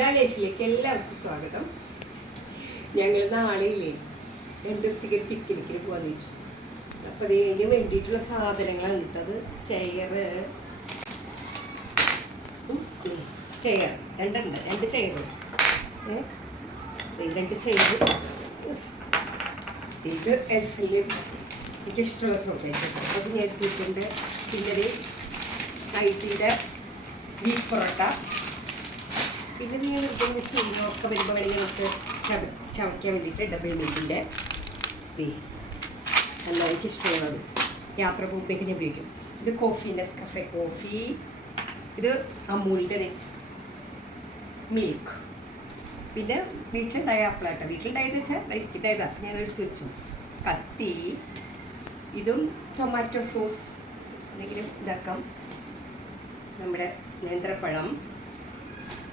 ഷുല ലൈഫിലേക്ക് എല്ലാവർക്കും സ്വാഗതം. ഞങ്ങൾ നാളെയില്ലേ 2 ദിവസത്തേക്ക് ഒരു പിക്നിക്കിന് പോകാൻ വെച്ചു. അപ്പോൾ അതിന് വേണ്ടിയിട്ടുള്ള സാധനങ്ങളാണ് ഇട്ടത്. ചെയർ രണ്ട് ചെയർ, 2 ചെയർ. ഇത് എൽഫിലും എനിക്കിഷ്ടമുള്ള ചോക്ലേറ്റ്, അത് ഞാൻ എടുത്തിട്ടുണ്ട്. പിന്നെ ഒരു നൈറ്റിയുടെ ബീഫ് പൊറോട്ട. പിന്നെ നിങ്ങൾ ഒക്കെ വരുമ്പോൾ വേണമെങ്കിൽ നമുക്ക് ചവയ്ക്കാൻ വേണ്ടിയിട്ട് ഡബിൾ മിൽക്കിൻ്റെ നല്ല എനിക്കിഷ്ടമുള്ളത് യാത്ര പോകുമ്പോഴേക്ക് ഞാൻ ഉപയോഗിക്കും. ഇത് കോഫി, നെസ്കഫെ കോഫി. ഇത് അമൂലിൻ്റെ മിൽക്ക്. പിന്നെ വീട്ടിലുണ്ടായ ആപ്പിളാട്ടോ. വീട്ടിലുണ്ടായെന്ന് വെച്ചാൽ ഇതായതാണ്, ഞാൻ എടുത്ത് വെച്ചു. കത്തി, ഇതും ടൊമാറ്റോ സോസ് എന്തെങ്കിലും ഇതാക്കാം. നമ്മുടെ നേന്ത്രപ്പഴം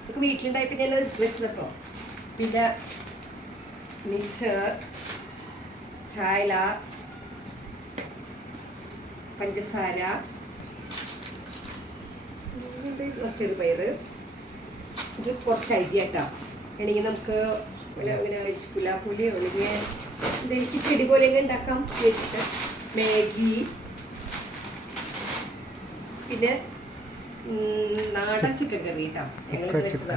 നമുക്ക് വീട്ടിലുണ്ടായിട്ട് ഞാൻ എടുത്ത് വെച്ചത് കേട്ടോ. പിന്നെ മിക്സർ, ചായ, പഞ്ചസാര, ചെറുപയർ. ഇത് കുറച്ച് അരി കേട്ടോ. വേണമെങ്കിൽ നമുക്ക് അങ്ങനെ വെച്ച് പുലാപ്പുലിയോ അല്ലെങ്കിൽ എന്തെങ്കിലും ചെടി പോലെയൊക്കെ ഉണ്ടാക്കാം വെച്ചിട്ട്. മാഗി, പിന്നെ നാടൻ ചിക്കൻ കറി കേട്ടോ. ഞങ്ങൾ വെച്ചതാ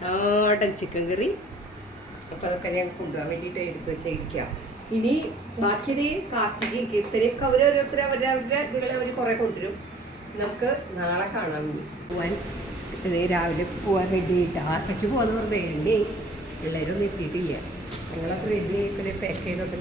നാടൻ ചിക്കൻ കറി. അപ്പം അതൊക്കെ ഞാൻ കൊണ്ടുപോകാൻ വേണ്ടിയിട്ട് എടുത്ത് വെച്ചിരിക്കാം. ഇനി ബാക്കിയത് കാർത്തികയും കീർത്തനയൊക്കെ അവരോരോരുത്തർ അവരവരുടെ ഇതുകളെ അവർ കുറേ കൊണ്ടുവരും. നമുക്ക് നാളെ കാണാൻ വേണ്ടി പോവാൻ രാവിലെ പോകാൻ റെഡി ആയിട്ട് 6:00 പോകാന്ന് പറഞ്ഞത്. എണ്ണി പിള്ളേരൊന്നും എത്തിയിട്ടില്ല. ഞങ്ങളൊക്കെ റെഡി ആയിട്ട് പാക്ക് ചെയ്തൊക്കെ